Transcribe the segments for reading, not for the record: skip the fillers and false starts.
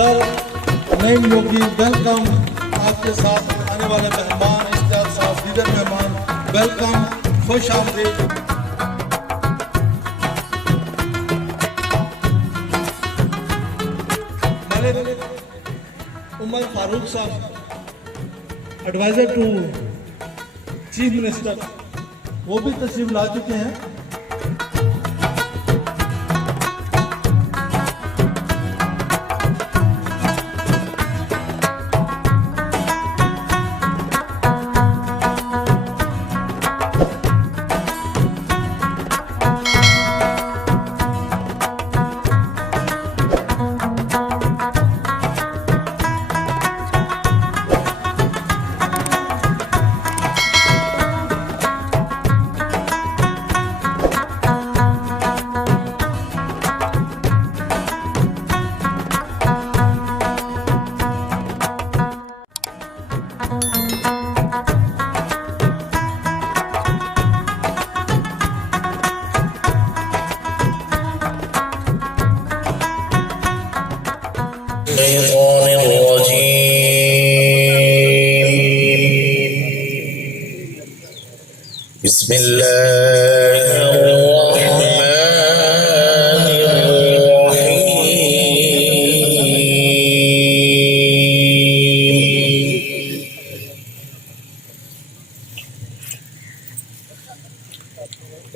Sir Naeem योगी welcome. आपके साथ आने वाले मेहमान इश्तियाक साहब, दीगर मेहमान वेलकम, खुश आमदीद। उमर फारूक साहब, एडवाइजर टू चीफ मिनिस्टर, वो भी तशरीफ ला चुके हैं।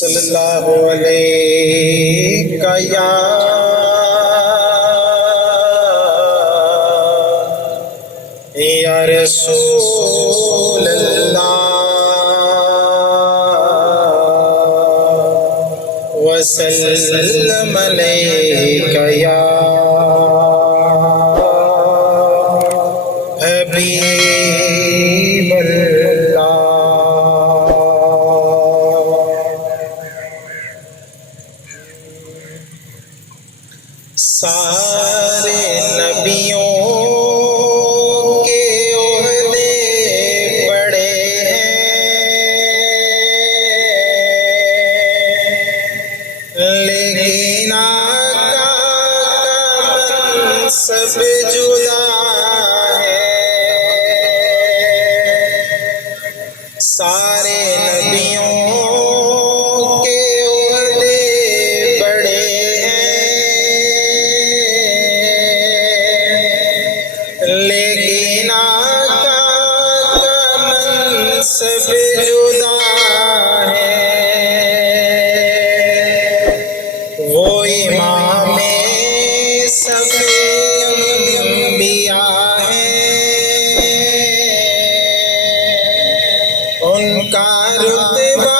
सल्लल्लाहु अलैका या रसूल अल्लाह वसल्लम अलैका या हबीब अल्लाह। सारे नबियों के ओहदे बड़े हैं, लेकिन आका का सब जुदा है। सारे नबियों के ओहदे बड़े लेकिन आका का मनसब जुदा है। वो इमाम सब अंबिया है, उनका रुतबा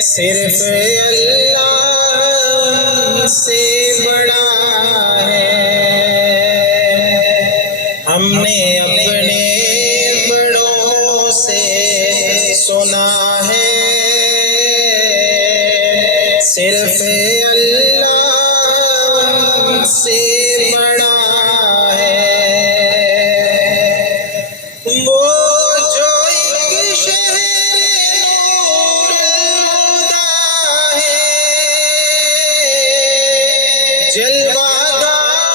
सिर्फ अल्लाह से बड़ा है। हमने अपने बड़ों से सुना है, सिर्फ अल्लाह से बड़ा है। वो जो एक जलवागाहों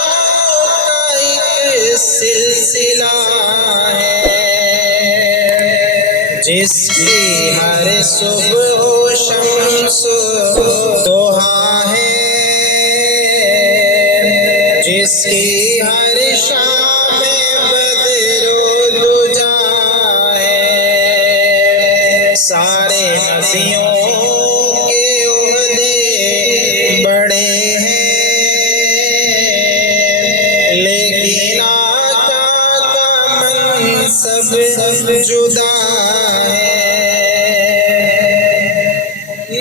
का एक सिलसिला है, जिसकी हर सुबह शम्स दोहा है, जिसकी हर शाम बदरो दुजा है। सारे नबियों के ओहदे बड़े हैं, लेकिन आका का मनसब जुदा है।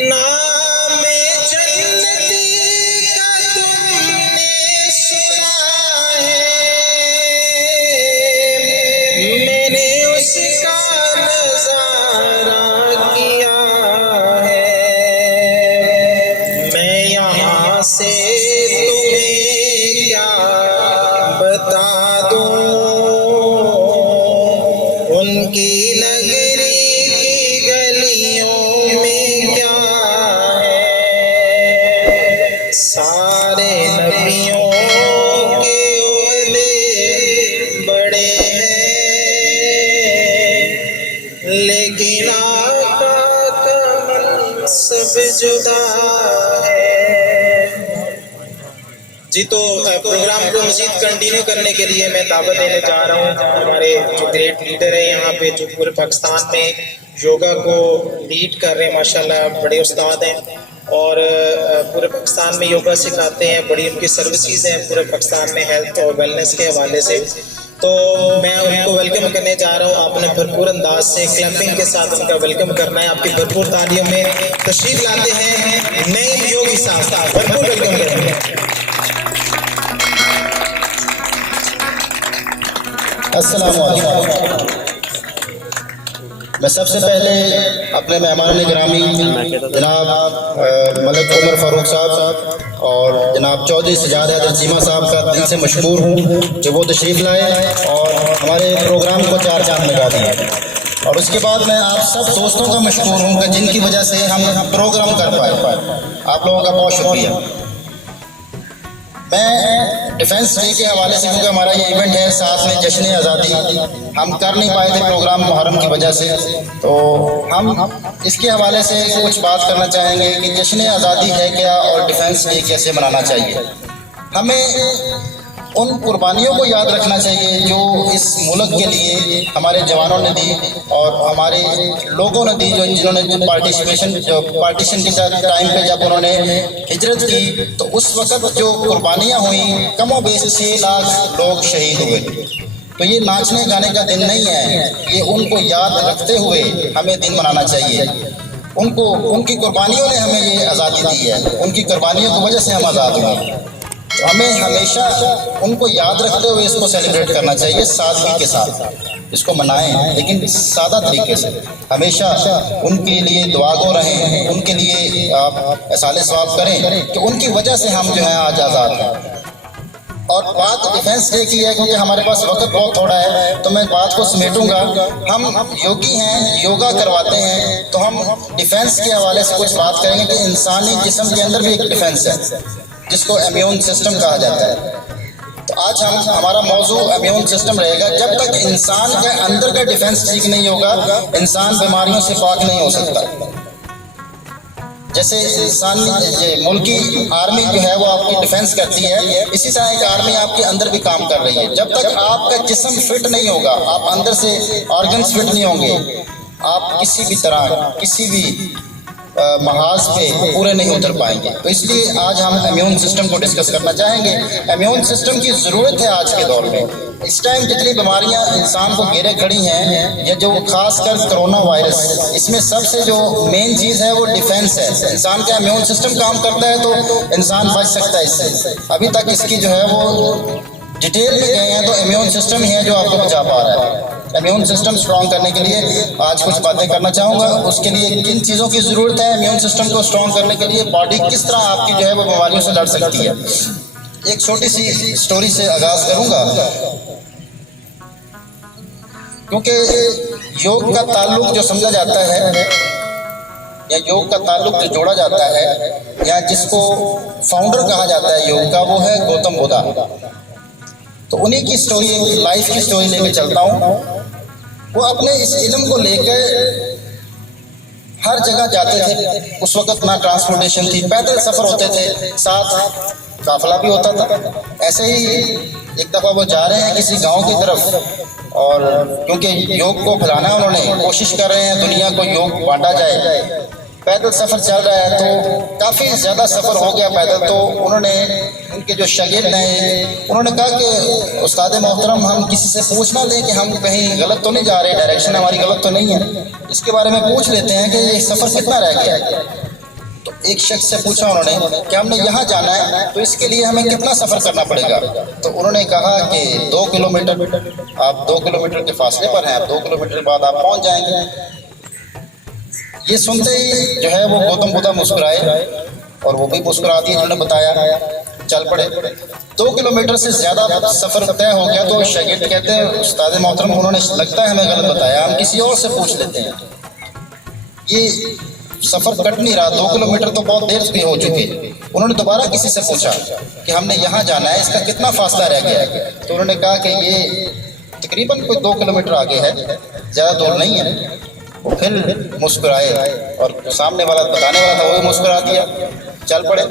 नाम जन्नती का तुमने सुना है, मैंने उसका नजारा किया है। मैं यहाँ से तुम्हें क्या बता दूं, उनकी नगरी की गलियों में क्या है। सारे नबियों के ओहदे बड़े हैं, लेकिन आका का मनसब जुदा है। जी, तो प्रोग्राम को मजीद कंटिन्यू करने के लिए मैं दावत देने जा रहा हूँ हमारे जो ग्रेट लीडर है यहाँ पे, जो पूरे पाकिस्तान में योगा को लीड कर रहे हैं, माशाल्लाह बड़े उस्ताद हैं और पूरे पाकिस्तान में योगा सिखाते हैं। बड़ी उनकी सर्विसेज हैं पूरे पाकिस्तान में हेल्थ और वेलनेस के हवाले से। तो मैं उनको वेलकम करने जा रहा हूँ। आपने भरपूर अंदाज से क्लैपिंग के साथ उनका वेलकम करना है। आपकी भरपूर तालियों में तशरीफ लाते हैं नए योगी साहब, भरपूर वेलकम करेंगे। अस्सलाम वालेकुम। मैं सबसे पहले अपने मेहमान गिरामी जनाब मलिक उमर फारूक साहब और जनाब चौधरी सजाद हैदर चीमा साहब का दिल से मशकूर हूँ कि वो तशरीफ़ लाए और हमारे प्रोग्राम को चार चांद लगा दिए। और उसके बाद मैं आप सब दोस्तों का मशकूर हूँ कि जिनकी वजह से हम प्रोग्राम कर पाए। आप लोगों का बहुत शुक्रिया। मैं डिफेंस डे के हवाले से, क्योंकि हमारा ये इवेंट है साथ में जश्न आज़ादी, हम कर नहीं पाए थे प्रोग्राम मुहर्रम की वजह से, तो हम इसके हवाले से कुछ बात करना चाहेंगे कि जश्न आज़ादी है क्या और डिफेंस डे कैसे मनाना चाहिए। हमें उन कुर्बानियों को याद रखना चाहिए जो इस मुल्क के लिए हमारे जवानों ने दी और हमारे लोगों ने दी, जो जिन्होंने पार्टीशन के टाइम पे जब उन्होंने हिजरत की तो उस वक़्त जो कुर्बानियाँ हुई कमो बेश 6 लाख लोग शहीद हुए। तो ये नाचने गाने का दिन नहीं है, ये उनको याद रखते हुए हमें दिन मनाना चाहिए। उनकी कुर्बानियों ने हमें ये आज़ादी दी है, उनकी कुर्बानियों की वजह से हम आज़ाद हुए। तो हमें हमेशा उनको याद रखते हुए इसको सेलिब्रेट करना चाहिए, सादगी के साथ इसको मनाएं, लेकिन सादा तरीके से। हमेशा उनके लिए दुआगो रहें, उनके लिए आप एहसाले सवाब करें कि उनकी वजह से हम जो है आज आज़ाद हैं। और बात डिफेंस डे की है, क्योंकि हमारे पास वक्त बहुत थोड़ा है तो मैं बात को समेटूंगा। हम योगी हैं, योगा करवाते हैं, तो हम डिफेंस के हवाले से कुछ बात करेंगे कि इंसानी जिस्म के अंदर भी एक डिफेंस है जिसको इम्यून सिस्टम कहा जाता है। तो आज हमारा मौजू इम्यून सिस्टम रहेगा। जब तक इंसान के अंदर का डिफेंस ठीक नहीं होगा, इंसान बीमारियों से पाक नहीं हो सकता। जैसे इंसान मुल्की आर्मी जो है वो आपकी डिफेंस करती है, इसी तरह एक आर्मी आपके अंदर भी काम कर रही है। जब तक आपका जिस्म फिट नहीं होगा, आप अंदर से ऑर्गन्स फिट नहीं होंगे, आप किसी भी तरह किसी भी महाज पे पूरे नहीं उतर पाएंगे। तो इसलिए आज हम इम्यून सिस्टम को डिस्कस करना चाहेंगे। इम्यून सिस्टम की ज़रूरत है आज के दौर में। इस टाइम जितनी बीमारियां इंसान को घेरे खड़ी हैं, या जो खासकर कोरोना वायरस, इसमें सबसे जो मेन चीज़ है वो डिफेंस है। इंसान का इम्यून सिस्टम काम करता है तो इंसान बच सकता है इससे। अभी तक इसकी जो है वो डिटेल में गए हैं तो इम्यून सिस्टम ही है जो आपको बचा पा रहा है। इम्यून सिस्टम स्ट्रॉन्ग करने के लिए आज कुछ बातें करना चाहूँगा। उसके लिए किन चीज़ों की ज़रूरत है इम्यून सिस्टम को स्ट्रॉन्ग करने के लिए, बॉडी किस तरह आपकी जो है वो बीमारियों से लड़ सकती है। एक छोटी सी स्टोरी से आगाज़ करूँगा, क्योंकि योग का ताल्लुक जो समझा जाता है या योग का ताल्लुक जो जोड़ा जाता है या जिसको फाउंडर कहा जाता है योग का, वो है गौतम बुद्ध। तो उन्हीं की स्टोरी, एक लाइफ की स्टोरी लेके चलता हूँ। वो अपने इस इल्म को लेकर हर जगह जाते थे। उस वक्त ना ट्रांसपोर्टेशन थी, पैदल सफ़र होते थे, साथ काफिला भी होता था। ऐसे ही एक दफ़ा वो जा रहे हैं किसी गांव की तरफ, और क्योंकि योग को फैलाना उन्होंने कोशिश कर रहे हैं, दुनिया को योग बांटा जाए। पैदल सफ़र चल रहा है तो काफ़ी ज़्यादा सफ़र हो गया पैदल। तो उन्होंने, उनके जो शागिर्द हैं, उन्होंने कहा कि उस्ताद मोहतरम, हम किसी से पूछ ना लें कि हम कहीं गलत तो नहीं जा रहे, डायरेक्शन हमारी गलत तो नहीं है, इसके बारे में पूछ लेते हैं कि ये सफ़र कितना रह गया है। तो एक शख्स से पूछा उन्होंने कि हमने यहाँ जाना है तो इसके लिए हमें कितना सफ़र करना पड़ेगा। तो उन्होंने कहा कि 2 किलोमीटर। आप 2 किलोमीटर के फासले पर हैं, आप 2 किलोमीटर बाद आप पहुँच जाएंगे। ये सुनते ही जो है वो गौतम बुद्ध मुस्कुराए, और वो भी मुस्कुरा दिए जिन्होंने बताया, चल पड़े। 2 किलोमीटर से ज़्यादा सफ़र तय हो गया तो शागिर्द कहते हैं, उस्ताद मोहतरम, उन्होंने लगता है हमें गलत बताया, हम किसी और से पूछ लेते हैं। ये सफ़र कट नहीं रहा, 2 किलोमीटर तो बहुत देर भी हो चुकी। उन्होंने दोबारा किसी से पूछा कि हमने यहाँ जाना है, इसका कितना फासला रह गया है। तो उन्होंने कहा कि ये तकरीबन कोई 2 किलोमीटर आगे है, ज़्यादा दूर नहीं है। वो फिर मुस्कुराए, और सामने वाला बताने वाला था वो भी मुस्कुरा दिया, चल पड़े।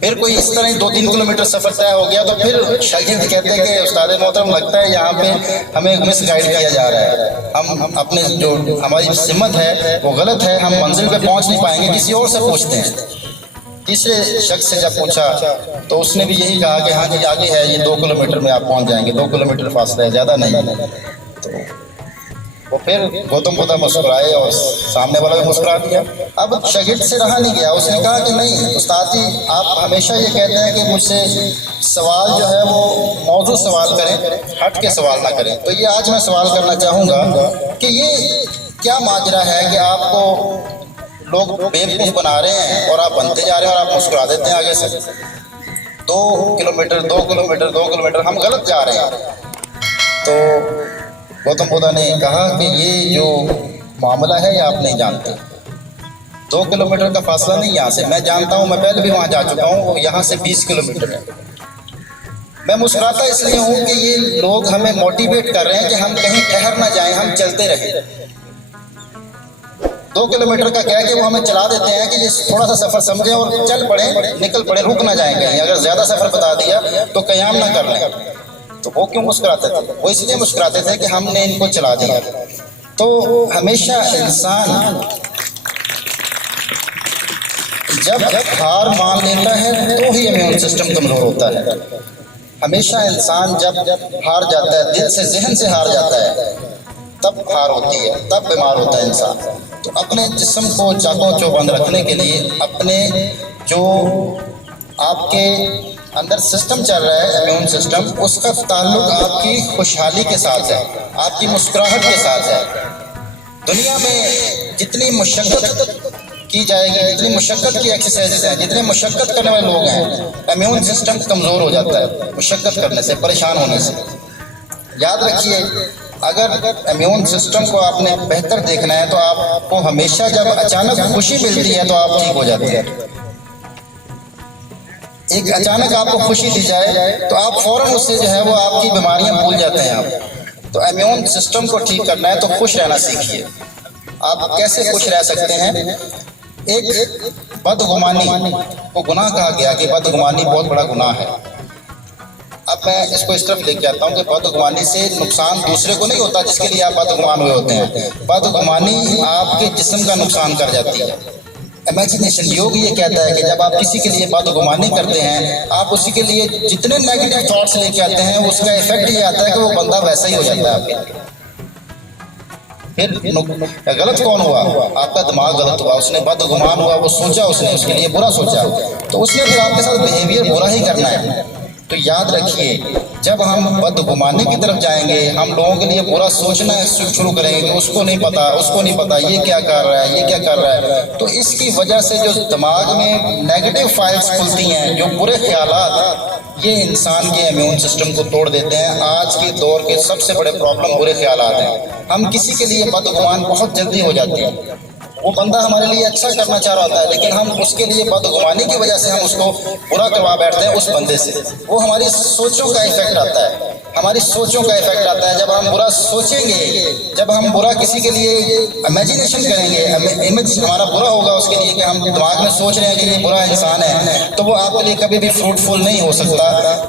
फिर कोई इस तरह 2-3 किलोमीटर सफ़र तय हो गया तो फिर शागिर्द कहते हैं कि उस्ताद मोहतरम, लगता है यहाँ पे हमें मिस गाइड किया जा रहा है, हम अपने जो हमारी सिमत है वो गलत है, हम मंजिल पे पहुँच नहीं पाएंगे, किसी और से पूछते हैं। तीसरे शख्स से जब पूछा तो उसने भी यही कहा कि हाँ जी आगे है, ये 2 किलोमीटर में आप पहुँच जाएंगे, 2 किलोमीटर फासला है, ज़्यादा नहीं है। तो वो फिर गौतम बुद्ध मुस्कुराए और सामने वाला भी मुस्कुरा दिया। अब शागिर्द से रहा नहीं गया, उसने कहा कि नहीं उस्ताद जी, आप हमेशा ये कहते हैं कि मुझसे सवाल जो है वो मौजूद सवाल करें, हट के सवाल ना करें। तो ये आज मैं सवाल करना चाहूँगा कि ये क्या माजरा है कि आपको लोग बेवकूफ़ बना रहे हैं और आप बनते जा रहे हैं और आप मुस्कुरा देते हैं आगे से। 2 किलोमीटर 2 किलोमीटर 2 किलोमीटर हम गलत जा रहे हैं। तो गौतम बुद्ध ने कहा कि ये जो मामला है ये आप नहीं जानते। 2 किलोमीटर का फासला नहीं यहाँ से, मैं जानता हूँ, मैं पहले भी वहाँ जा चुका हूँ, वो यहाँ से 20 किलोमीटर है। मैं मुस्कुराता इसलिए हूँ कि ये लोग हमें मोटिवेट कर रहे हैं कि हम कहीं ठहर ना जाएं, हम चलते रहें। 2 किलोमीटर का कह के वो हमें चला देते हैं कि ये थोड़ा सा सफ़र समझें और चल पड़े, निकल पड़े, रुक ना जाएं कहीं। अगर ज़्यादा सफ़र बता दिया तो क़याम ना कर लें। तो वो क्यों मुस्कुराते थे? वो इसलिए मुस्कुराते थे कि हमने इनको चला दिया। तो हमेशा इंसान जब हार मान लेता है तो ही इम्यून सिस्टम कमज़ोर होता है। हमेशा इंसान जब हार जाता है, दिल से जहन से हार जाता है, तब हार होती है, तब बीमार होता है इंसान। तो अपने जिस्म को चाकों चौबंद रखने के लिए अपने जो आपके अंदर सिस्टम चल रहा है, इम्यून सिस्टम, उसका ताल्लुक आपकी खुशहाली के साथ है, आपकी मुस्कुराहट के साथ है। दुनिया में जितनी मुशक्क़त की जाएगी, जितनी मुशक्क़त की एक्सरसाइजेज हैं, जितने मुशक्क़त करने वाले लोग हैं, इम्यून सिस्टम कमज़ोर हो जाता है मुशक्क़त करने से, परेशान होने से। याद रखिए, अगर इम्यून सिस्टम को आपने बेहतर देखना है तो आपको हमेशा जब अचानक खुशी मिलती है तो आप ठीक हो जाते हैं। एक अचानक आपको खुशी दी जाए तो आप फ़ौरन उससे जो है वो आपकी बीमारियां भूल जाते हैं आप। तो इम्यून सिस्टम को ठीक करना है तो खुश रहना सीखिए। आप कैसे खुश रह सकते हैं? एक बदगुमानी को गुनाह कहा गया कि बदगुमानी बहुत बड़ा गुनाह है। अब मैं इसको इस तरफ लेके आता हूँ कि बदगुमानी से नुकसान दूसरे को नहीं होता जिसके लिए आप बदगुमान हुए होते हैं। बदगुमानी आपके जिस्म का नुकसान कर जाती है। इमेजिनेशन योग ये कहता है कि जब आप किसी के लिए बदगुमानी करते हैं, आप उसी के लिए जितने नेगेटिव थॉट्स लेके आते हैं, उसका इफेक्ट ये आता है कि वो बंदा वैसा ही हो जाता है आपके लिए। फिर गलत कौन हुआ? आपका दिमाग गलत हुआ, उसने बदगुमान हुआ, वो सोचा, उसने उसके लिए बुरा सोचा, तो उसने फिर आपके साथ बिहेवियर बुरा ही करना है। तो याद रखिए, जब हम बदगुमानी की तरफ जाएंगे, हम लोगों के लिए बुरा सोचना शुरू करेंगे कि उसको नहीं पता ये क्या कर रहा है, ये क्या कर रहा है, तो इसकी वजह से जो दिमाग में नेगेटिव फाइल्स खुलती हैं, जो बुरे ख्यालात, ये इंसान के इम्यून सिस्टम को तोड़ देते हैं। आज के दौर के सबसे बड़े प्रॉब्लम बुरे ख्यालात हैं। हम किसी के लिए बदगुमान बहुत जल्दी हो जाते हैं। वो बंदा हमारे लिए अच्छा करना चाह रहा होता है, लेकिन हम उसके लिए बदगुमानी की वजह से हम उसको बुरा करवा बैठते हैं उस बंदे से। वो हमारी सोचों का इफेक्ट आता है, हमारी सोचों का इफेक्ट आता है। जब हम बुरा सोचेंगे, जब हम बुरा किसी के लिए इमेजिनेशन करेंगे, इमेज हमारा बुरा होगा उसके लिए, कि हम दिमाग में सोच रहे हैं कि ये बुरा इंसान है, तो वो आपके लिए कभी भी फ्रूटफुल नहीं हो सकता।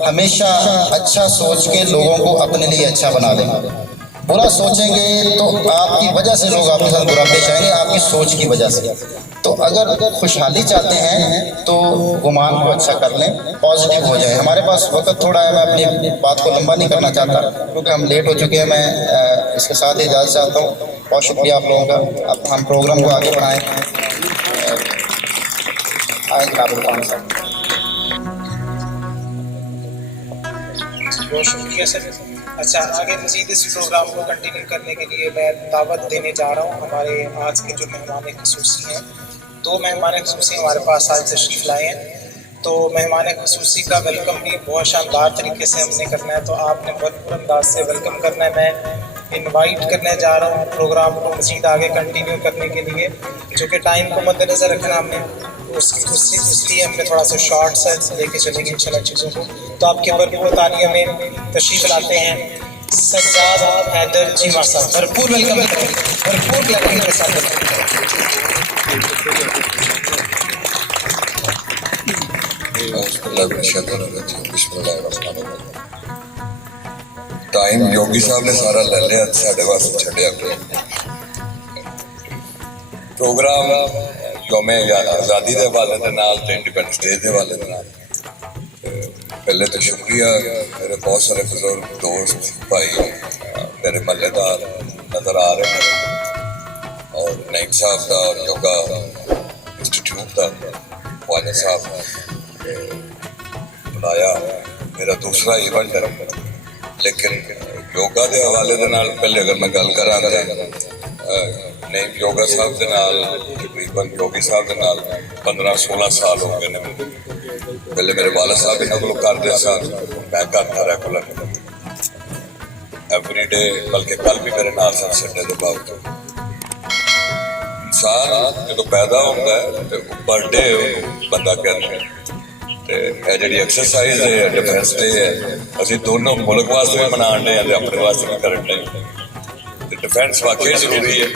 हमेशा अच्छा सोच के लोगों को अपने लिए अच्छा बना दें। बुरा सोचेंगे तो आपकी वजह से लोग आपके साथ बुरा पेश आएंगे, आपकी सोच की वजह से। तो अगर खुशहाली चाहते हैं तो गुमान को अच्छा कर लें, पॉजिटिव हो जाए। हमारे पास वक्त थोड़ा है, मैं अपनी बात को लंबा नहीं करना चाहता क्योंकि हम लेट हो चुके हैं। मैं इसके साथ इजाज़त चाहता हूँ। बहुत शुक्रिया आप लोगों का। अब हम प्रोग्राम को आगे बढ़ाएँ। बहुत शुक्रिया सर। अच्छा, आगे मज़ीद इस प्रोग्राम को कंटिन्यू करने के लिए मैं दावत देने जा रहा हूँ हमारे आज के जो मेहमान खुसूसी हैं। 2 मेहमान खुसूसी हमारे पास आज तशरीफ़ लाए हैं। तो मेहमान खुसूसी का वेलकम भी बहुत शानदार तरीके से हमने करना है, तो आपने भरपूर अंदाज से वेलकम करना है। मैं इनवाइट करने जा रहा हूँ प्रोग्राम को मज़ीद आगे कंटिन्यू करने के लिए, जो कि टाइम को मद्देनज़र रखना हमने इसलिए हमने थोड़ा सा शॉर्ट सा लेके चलेंगे इंशाल्लाह चीज़ों को। तो आपके भरपूर तालियों में तशरीफ़ लाते हैं सज्जाद हैदर चीमा साहब। भरपूर वेलकम, भरपूर वेलकम के साथ। टाइम योगी साहब ने सारा ले लिया, साढ़े वास्ते छड्डिया प्रोग्राम योम आज़ादी के हवाले के नाल ते इंडिपेंडेंस डे के हवाले के नाल। पहले तो शुक्रिया मेरे बहुत सारे बुजुर्ग दोस्त भाई, मेरे महल्लेदार नज़र आ रहे हैं, और नईम साहब का और योगा इंस्टीट्यूट का वाले साहब बुलाया। मेरा दूसरा इवेंट है, लेकिन योगा के हवाले के नाल पहले अगर मैं गल करा नहीं, योगा साहब के नाल तकरीबन योगी साहब के नाल 15-16 साल हो गए ने। पहले मेरे वाला साहब इन्हों को करते सन, मैं करता रेगुलर एवरी डे, बल्कि कल भी मेरे नाल सन संडे के बावजूद। इंसान जो पैदा होता है तो पर डे बंदा कहता है, तो जी एक्सरसाइज है, डिफेंस डे है, असं दोनों मुल्क वास्ते भी मना रहे हैं, अपने वास्ते भी कर रहे हैं। डिफेंस वाकई जरूरी है।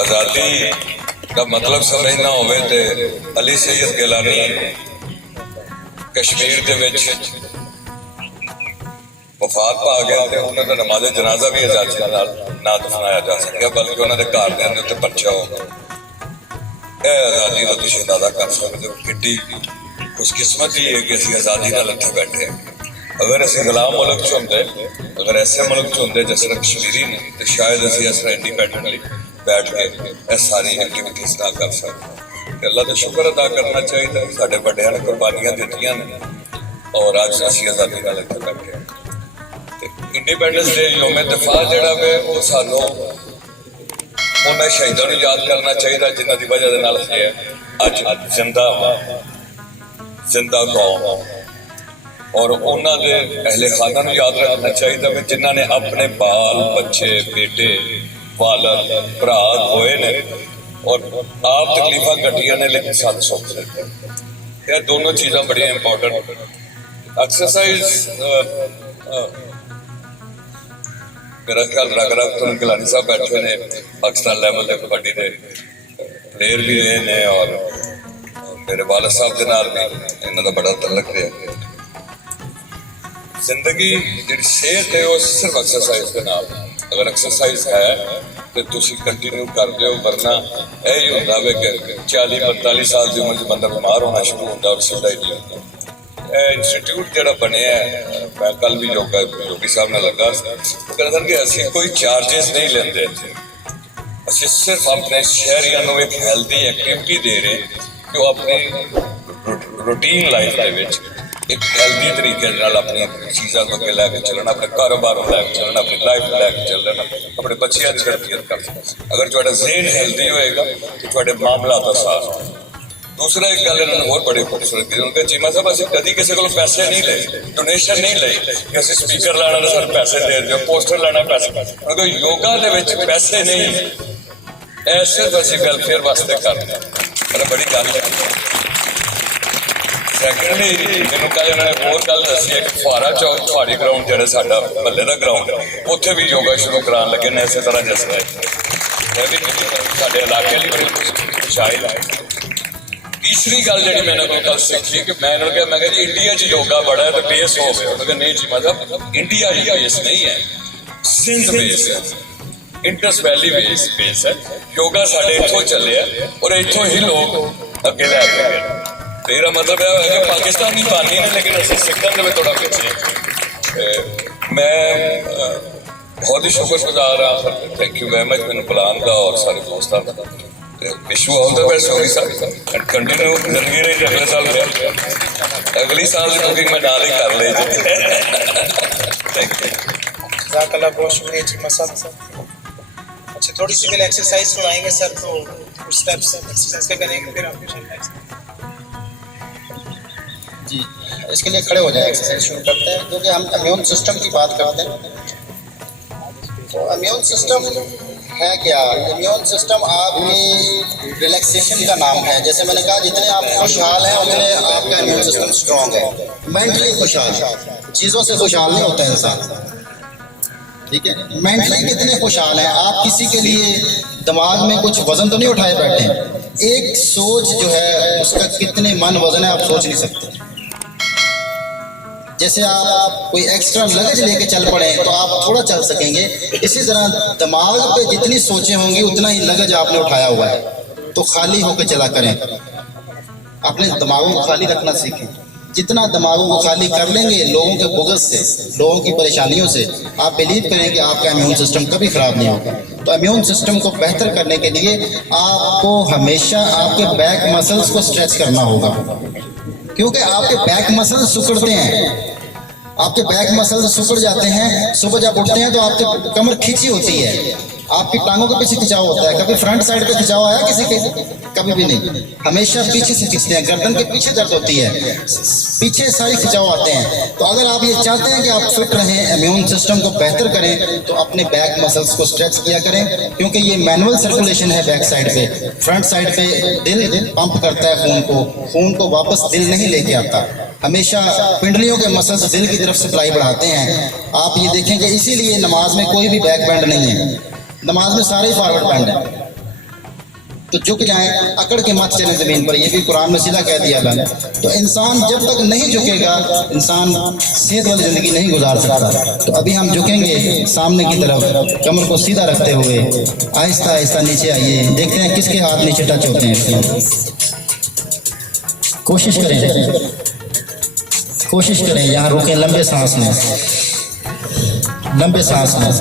आज़ादी का मतलब समझना होवे ते अली सैयद गिलानी कश्मीर के विच वफात पा गया, तो उन्होंने नमाज जनाजा भी आज़ादी ना दफनाया जा सकिया, बल्कि उन्होंने घरदियां दे उत्ते पर्चा हो गया। आज़ादी का तुसीं अंदाजा कर सकते हो किड्डी खुशकिस्मत ही है कि असीं आज़ादी नाल इत्थे बैठे हैं। अगर असीं गुलाम मुल्क च होंदे, अगर ऐसे मुल्क च होंदे जिस तरह कश्मीरी ने, तो शायद असीं इस तरह इंडिपेंडेंटली बैठ के यह सारी एक्टिविटीज ना कर सकते। अल्लाह का शुक्र अदा करना चाहिए, साढ़े बड़िया ने कुर्बानियां दित्तियां ने और अज असीं आज़ादी नाल इत्थे बैठे हैं। इंडिपेंडेंस डे योम दिफा जिहड़ा वे वो सानू उन्हां शहीदां नूं याद करना चाहिए जिन्हां दी वजह दे नाल अज जिंदा कौम, और उन्हां दे अहले खाना नूं याद रखना चाहिए जिन्हां ने अपने बाल बच्चे बेटे वालद भरा होए ने और आप तकलीफा कटिया ने, लेकिन साथ सुख सकते। यह दोनों चीज़ां बड़ी इंपॉर्टेंट। एक्सरसाइज मेरा ख्याल रग गिलानी साहब बैठे ने, पाकिस्तान लैवल के कबड्डी के प्लेयर भी रहे ने, और मेरे वालद साहब के नाल भी इन्हां दा बड़ा तल्लक रहा। जिंदगी जी सेहत है वो सिर्फ एक्सरसाइज के नाल, अगर एक्सरसाइज है ਤੇ ਤੁਸੀਂ ਕੰਟੀਨਿਊ ਕਰਦੇ ਹੋ, ਵਰਨਾ ਇਹ ਹੀ ਹੁੰਦਾ ਵੇ ਕਿ 40-45 ਸਾਲ ਦੀ ਉਮਰ 'ਚ ਬੰਦਾ ਬਿਮਾਰ ਹੋਣਾ ਸ਼ੁਰੂ ਹੁੰਦਾ ਔਰ ਸਿੱਧਾ ਹੀ ਨਹੀਂ ਹੁੰਦਾ। ਇਹ ਇੰਸਟੀਟਿਊਟ ਜਿਹੜਾ ਬਣਿਆ ਹੈ, ਮੈਂ ਕੱਲ ਵੀ ਯੋਗੀ ਸਾਹਿਬ ਨਾਲ ਲੱਗਾ, ਉਹ ਕਹਿੰਦੇ ਸਨ ਕਿ ਅਸੀਂ ਕੋਈ ਚਾਰजेस ਨਹੀਂ ਲੈਂਦੇ, ਅਸੀਂ ਸਿਰਫ ਆਪਣੇ ਸ਼ਹਿਰੀਆਂ ਨੂੰ ਇੱਕ ਹੈਲਦੀ ਐਕਟੀਵਿਟੀ ਦੇ ਰਹੇ ਕਿ ਉਹ ਆਪਣੀ ਰੂਟੀਨ ਲਾਈਫ ਦੇ ਵਿੱਚ एक हेल्दी तरीके अपनी चीज़ों को अगे लैके चलना, अपने कारोबार को लैके चलना, अपनी लाइफ को लैके चलना, अपने बच्चों की तरबियत कर सकते। अगर थोड़ा ज़हन हेल्दी होएगा तो थोड़े मामला तो साफ हो। दूसरा एक गल इन्होंने होर बड़ी खूबसूरत की, उनके चीमा साहब असं कभी किसी को पैसे नहीं ले, डोनेशन नहीं ले कि असं स्पीकर लाना तो सर पैसे दे दो, पोस्टर लाना पैसे, उनके योगा के पैसे नहीं, ऐसे असं वेलफेयर वास्ते करते हैं। बड़ी गल है। सैकेंडली मैंने कल इन्होंने होर गल दसी है कि फुहारा चौक पहाड़ी ग्राउंड जो साडा महल्ले का ग्राउंड उत्थे भी योगा शुरू कराने लगे ने, इस तरह जसना है भी साडे इलाके लिए बड़ी खुशहाल है। तीसरी गल जी मैंने कोई कल सीखी कि मैं इन्होंने कहा, मैं जी इंडिया च योगा बड़ा है तो बेस हो गया, उन्होंने नहीं जी मतलब इंडिया ही बेस नहीं है, सिंध बेस है, इंडस वैली बेस है। योगा साडे इत्थों चले और इत्थों ही लोग अगे लैके गए। मेरा मतलब यह है कि पाकिस्तानी पानी नहीं, लेकिन असं सिखने में थोड़ा पीछे। मैं बहुत ही शुक्रगुजार रहा, थैंक यू वेरी मच मैंने बुलाने का और सारे दोस्तों का। Wish you all the best Yogi साहब एंड कंटिन्यू जिंदगी रही अगले साल में, अगली साल की बुकिंग में नाल ही कर ले। थैंक यू, जज़ाकल्लाह, बहुत शुक्रिया चीमा साहब। अच्छा, थोड़ी सी पहले एक्सरसाइज सुनाएंगे सर, तो कुछ स्टेप्स एक्सरसाइज के करेंगे, फिर आपको जी इसके लिए खड़े हो जाए, एक्सरसाइज शुरू करते हैं। क्योंकि हम इम्यून सिस्टम की बात करते हैं, तो इम्यून सिस्टम है क्या? इम्यून सिस्टम आपकी रिलैक्सेशन का नाम है। जैसे मैंने कहा, जितने आप खुशहाल हैं उतने आपका इम्यून सिस्टम स्ट्रॉन्ग है। मेंटली खुशहाल, चीज़ों से खुशहाल नहीं होता इंसान, ठीक है। मेंटली कितने खुशहाल हैं आप? किसी के लिए दिमाग में कुछ वजन तो नहीं उठाए बैठे, एक सोच जो है उसका कितने मन वजन है आप सोच नहीं सकते। जैसे आप कोई एक्स्ट्रा लगेज लेके चल पड़े तो आप थोड़ा चल सकेंगे, इसी तरह दिमाग पे जितनी सोचें होंगी उतना ही लगेज आपने उठाया हुआ है। तो खाली होकर चला करें, अपने दिमागों को खाली रखना सीखें। जितना दिमागों को खाली कर लेंगे लोगों के बुग़्ज़ से, लोगों की परेशानियों से, आप बिलीव करें कि आपका इम्यून सिस्टम कभी ख़राब नहीं होगा। तो इम्यून सिस्टम को बेहतर करने के लिए आपको हमेशा आपके बैक मसल्स को स्ट्रेच करना होगा, क्योंकि आपके बैक मसल्स सिकुड़ते हैं। आपके बैक मसल्स सिकुड़ जाते हैं, सुबह जब उठते हैं तो आपकी कमर खींची होती है, आपकी टांगों के पीछे खिंचाव होता है। कभी फ्रंट साइड पे खिंचाव आया किसी के? कभी भी नहीं, हमेशा पीछे से खींचते हैं। गर्दन के पीछे दर्द होती है, पीछे सारी खिंचाव आते हैं। तो अगर आप ये चाहते हैं कि आप फिट रहें, इम्यून सिस्टम को बेहतर करें, तो अपने बैक मसल्स को स्ट्रेच किया करें, क्योंकि ये मैनुअल सर्कुलेशन है बैक साइड पे। फ्रंट साइड पे दिल पंप करता है खून को वापस दिल नहीं लेके आता। हमेशा पिंडलियों के मसल्स दिल की तरफ सप्लाई बढ़ाते हैं। आप ये देखेंगे, इसीलिए नमाज में कोई भी बैक बैंड नहीं है, नमाज में सारे ही फॉरवर्ड बैंड है। तो झुक जाएं, अकड़ के मत चले ज़मीन पर, ये भी कुरान में सीधा कह दिया मैंने। तो इंसान जब तक नहीं झुकेगा, इंसान सेहत वाली ज़िंदगी नहीं गुजार सकता। तो अभी हम झुकेंगे सामने की तरफ, कमर को सीधा रखते हुए आहिस्ता आहिस्ता नीचे आइए। देखते हैं किसके हाथ नीचे टच होते हैं। कोशिश करें, यहाँ रुकें, लंबे सांस लें, लंबे सांस लें।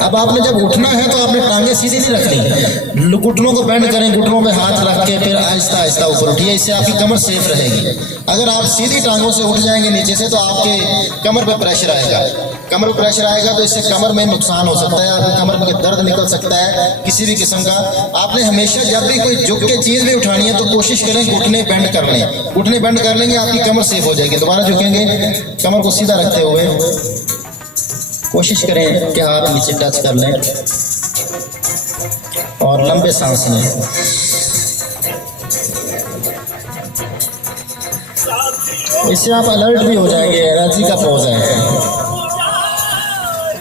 अब आपने जब उठना है तो आपने टांगे सीधी नहीं रखनी, घुटनों को बेंड करें, घुटनों पे हाथ रख के फिर आहिस्ता आहिस्ता ऊपर उठिए, इससे आपकी कमर सेफ रहेगी। अगर आप सीधी टांगों से उठ जाएंगे नीचे से तो आपके कमर पे प्रेशर आएगा, कमर पे प्रेशर आएगा तो इससे कमर में नुकसान हो सकता है, आपकी कमर में दर्द निकल सकता है किसी भी किस्म का। आपने हमेशा जब भी कोई झुक के चीज़ भी उठानी है तो कोशिश करें घुटने बेंड कर लें, घुटने बेंड कर लेंगे आपकी कमर सेफ हो जाएगी। दोबारा झुकेंगे, कमर को सीधा रखते हुए कोशिश करें कि हाथ नीचे टच कर लें और लंबे सांस लें। इससे आप अलर्ट भी हो जाएंगे, एनर्जी का पोज है।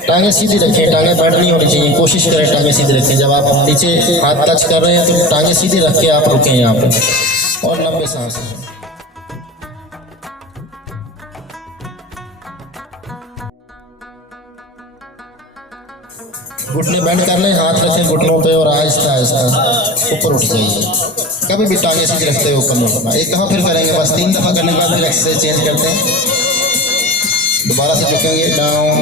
टांगे सीधी रखें, टांगे बेंड नहीं होनी चाहिए, कोशिश करें टांगे सीधी रखें। जब आप नीचे हाथ टच कर रहे हैं तो टांगे सीधी रख के आप रुकें यहाँ पे और लंबे सांस लें। घुटने बेंड कर लें, हाथ रखें घुटनों पे और आहिस्ता आहिस्ता ऊपर उठ जाइए। कभी भी टांगे सीधी रखते हुए ऊपर नहीं उठना। एक दफ़ा फिर करेंगे, बस 3 दफ़ा करने के बाद फिर एक्सरसाइज चेंज करते हैं। दोबारा से झुकेंगे, डाउन,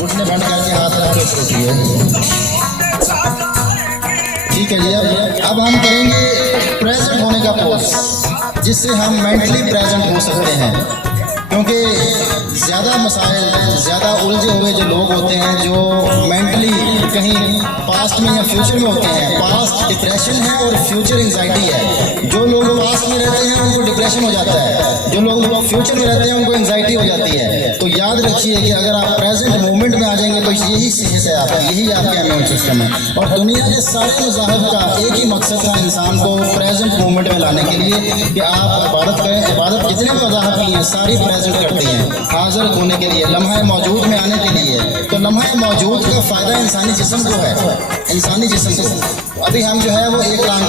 घुटने बेंड करके हाथ रख के ऊपर उठिए। ठीक है जी। अब हम करेंगे प्रेजेंट होने का पोज, जिससे हम मेंटली प्रेजेंट हो सकते हैं। क्योंकि ज़्यादा मसाइल, ज़्यादा उलझे हुए जो लोग होते हैं, जो मेंटली कहीं पास्ट में या फ्यूचर में होते हैं, पास्ट डिप्रेशन है और फ्यूचर एंजाइटी है। जो लोग पास्ट में रहते हैं उनको डिप्रेशन हो जाता है, जो लोग फ्यूचर में रहते हैं उनको एंजाइटी हो जाती है। तो याद रखिए कि अगर आप प्रेजेंट मोमेंट में आ जाएंगे तो यही सेहत है आपकी, यही आपका इम्यून सिस्टम है। और दुनिया के सारे मज़ाहब का एक ही मकसद था इंसान को प्रेजेंट मोमेंट में लाने के लिए कि आप इबादत करें। इबादत जितने मज़ाहब की हैं सारी प्रेजेंट करती हैं, हाजिर होने के लिए, लम्हा मौजूद में आने के लिए। तो लम्हा मौजूद का फ़ायदा इंसानी जिस्म को है, इंसानी जिस्म को। अभी हम जो है वो एक काम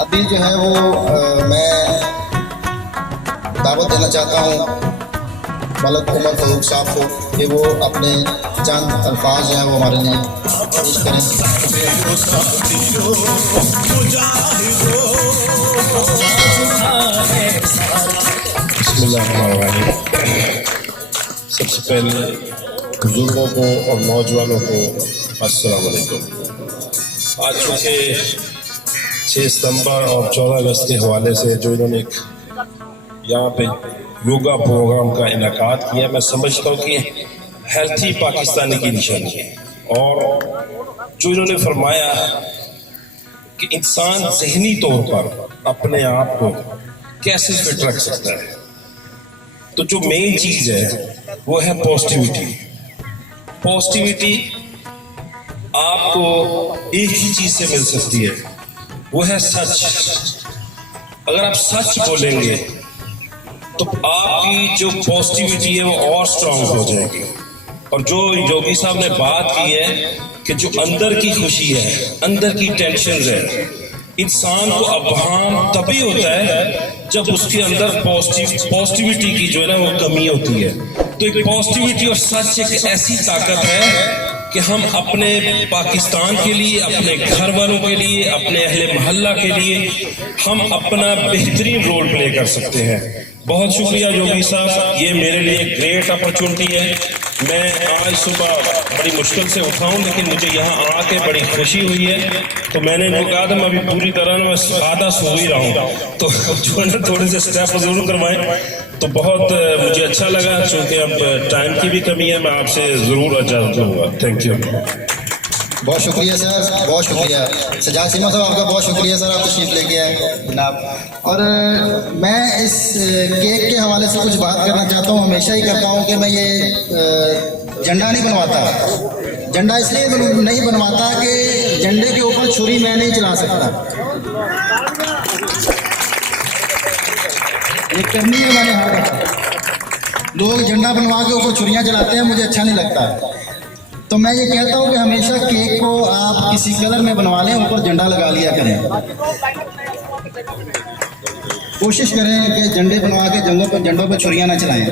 अभी जो है वो मैं दावत देना चाहता हूँ मलक उमर फरूक साहब को कि वो अपने चंद अल्फाज जो हैं वो हमारे लिए पेश करें। बिस्मिल्लाहिर्रहमानिर्रहीम। सबसे पहले बुजुर्गों को और नौजवानों को अस्सलाम वालेकुम। आज चूँकि 6 सितंबर और 14 अगस्त के हवाले से जो इन्होंने एक यहाँ पे योगा प्रोग्राम का इनेकाद किया, मैं समझता हूँ कि हेल्थी पाकिस्तानी की निशानी है। और जो इन्होंने फरमाया कि इंसान ज़हनी तौर पर अपने आप को कैसे फिट रख सकता है, तो जो मेन चीज़ है वो है पॉजिटिविटी। पॉजिटिविटी आपको एक ही चीज़ से मिल सकती है, वो है सच। अगर आप सच बोलेंगे तो आपकी जो पॉजिटिविटी है वो और स्ट्रांग हो जाएगी। और जो योगी साहब ने बात की है कि जो अंदर की खुशी है, अंदर की टेंशन है, इंसान को अबहाम तभी होता है जब उसके अंदर पॉजिटिविटी की जो है ना वो कमी होती है। तो एक पॉजिटिविटी और सच एक ऐसी ताकत है कि हम अपने पाकिस्तान के लिए, अपने घर वालों के लिए, अपने अहले मोहल्ला के लिए हम अपना बेहतरीन रोल प्ले कर सकते हैं। बहुत शुक्रिया योगी साहब, ये मेरे लिए ग्रेट अपॉर्चुनिटी है। मैं आज सुबह बड़ी मुश्किल से उठा हूँ, लेकिन मुझे यहाँ आके बड़ी खुशी हुई है। तो मैंने इनको कहा था मैं अभी पूरी तरह मैं आधा सो ही रहा हूँ, तो जो है ना थोड़े से स्टेप जरूर करवाएं। तो बहुत मुझे अच्छा लगा। चूँकि अब टाइम की भी कमी है, मैं आपसे ज़रूर इजाज़त दूँगा। Thank you. बहुत शुक्रिया सर, बहुत शुक्रिया सजाद सीमा साहब, आपका बहुत शुक्रिया सर, आप तशरीफ लेके आए जनाब। और मैं इस केक के हवाले से कुछ बात करना चाहता हूँ। हमेशा ही करता हूँ कि मैं ये झंडा नहीं बनवाता। झंडा इसलिए नहीं बनवाता कि झंडे के ऊपर छुरी मैं नहीं चला सकता, ये करनी है मैंने हार। लोग झंडा बनवा के ऊपर छुरियाँ चलाते हैं, मुझे अच्छा नहीं लगता। तो मैं ये कहता हूँ कि हमेशा केक को आप किसी कलर में बनवा लें, ऊपर झंडा लगा लिया करें। कोशिश करें कि झंडे बनवा के झंडों पर छुरियां ना चलाएं।